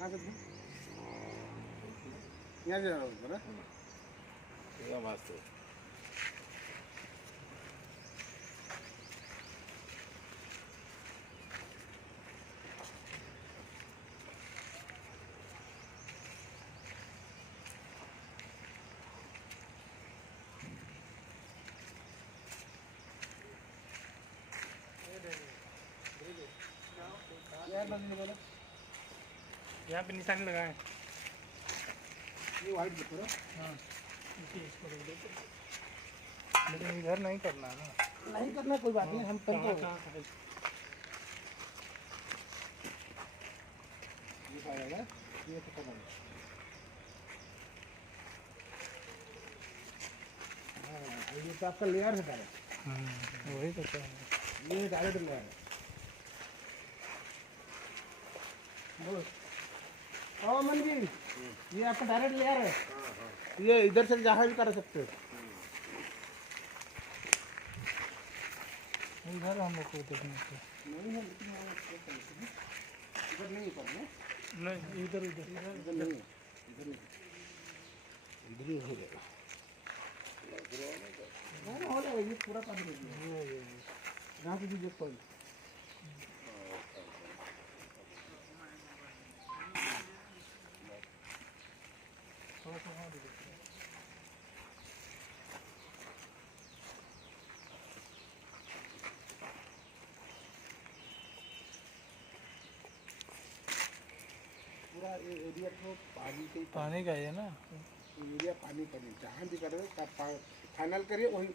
कहाँ से यहाँ जा रहा हूँ ना ये मस्त है। यहाँ पे निशान लगाए। ये वाइट देखो हाँ इसको रख दो। लेकिन इधर नहीं करना है ना। नहीं करना कोई बात नहीं हम कहाँ करते कहाँ है? ये पाएगा ये तो पता नहीं हाँ ये तो आपका लेयर है डायरेक्ट वही तो कह रहा हूँ। ये डायरेक्ट लेयर है बोल ओ मन जी ये आपका डायरेक्ट लेयर है ये इधर से जहाँ भी कर सकते हो इधर हम लोग को देखने से नहीं है लेकिन हम इधर नहीं करना नहीं इधर उधर इधर नहीं है इधर ही हो जाएगा हो जाएगा ये पूरा काम कर दिया यहाँ से भी कोई थोड़ा सा वहाँ भी देखो। पूरा ये एरिया तो पानी के पानी का ही है ना। एरिया पानी का नहीं जहाँ भी करोगे फाइनल करिए वही